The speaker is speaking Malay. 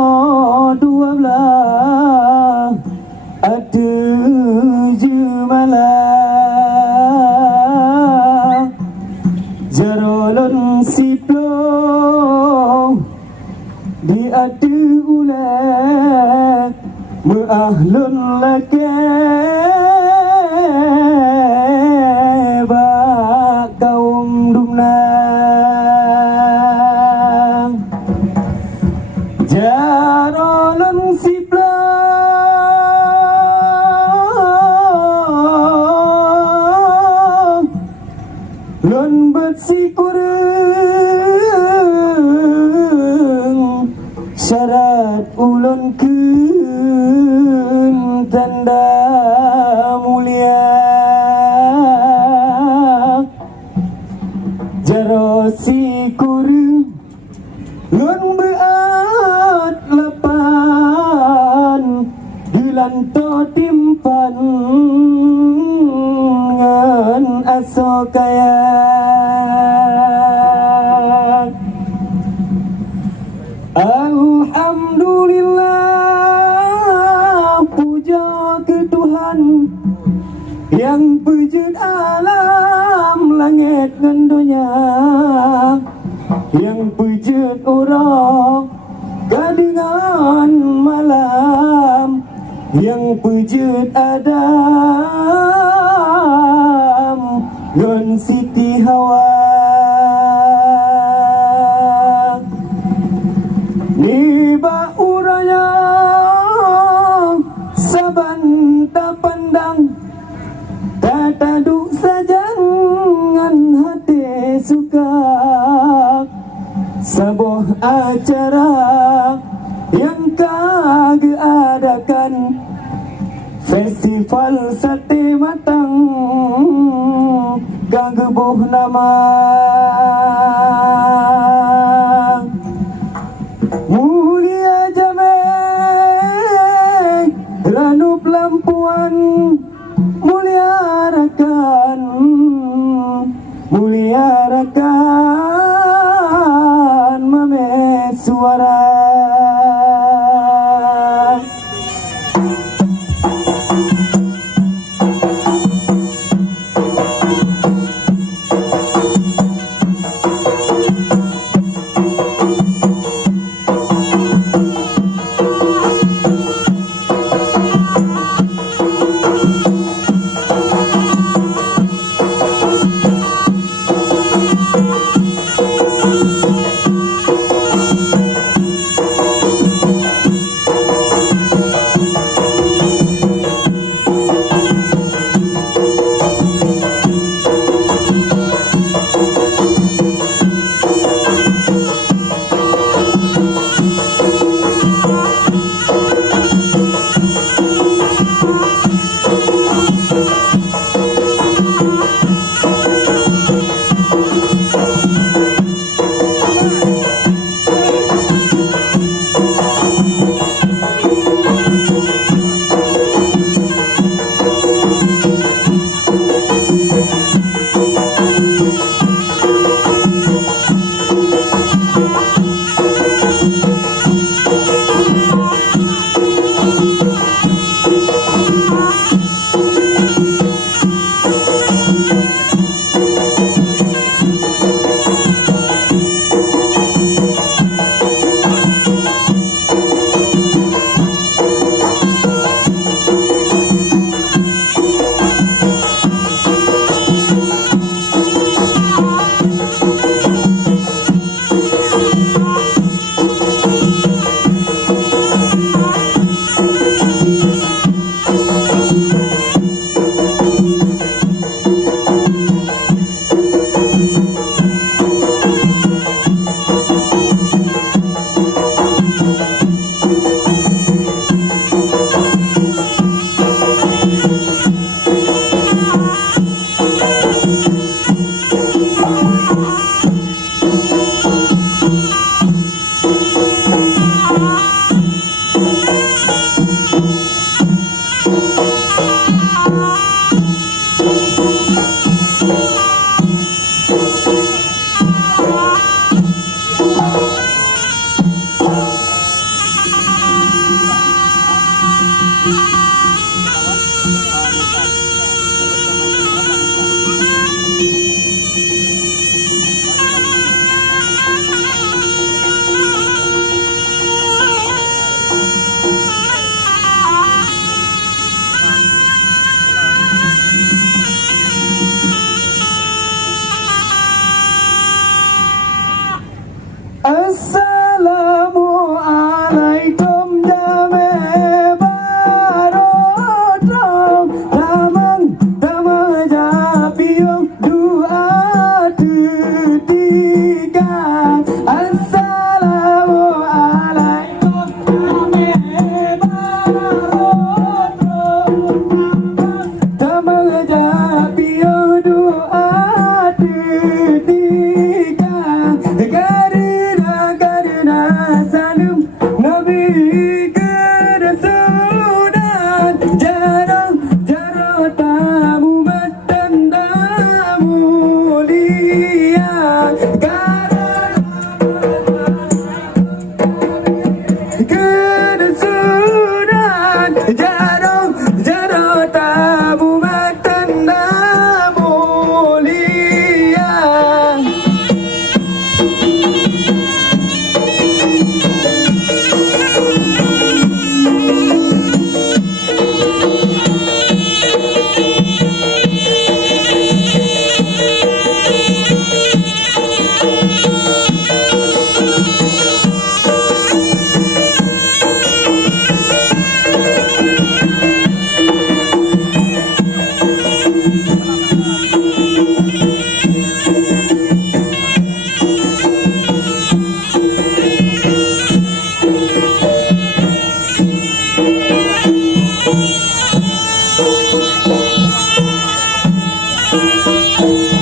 12 ada je malam jarolon siplong di ada ulat meahlun lake bak kaum dumnang jarolon siplong lon bersikureng syarat ulun kun tanda mulia jarosi kureng lun beat lapan dilanto timpan ngan aso kaya Alhamdulillah, puja ke Tuhan yang pujud alam langit dan dunia, yang pujud orang gadingan malam, yang pujud Adam dan Siti Hawa. Niba uraya saban tak pandang tak taduk sajangan hati suka sebuah acara yang kage adakan festival sate matang kage buh nama mulia jamai ranup lampuan mulia rakan mame suara kesunan jaro tamu matanda mulia. Thank you.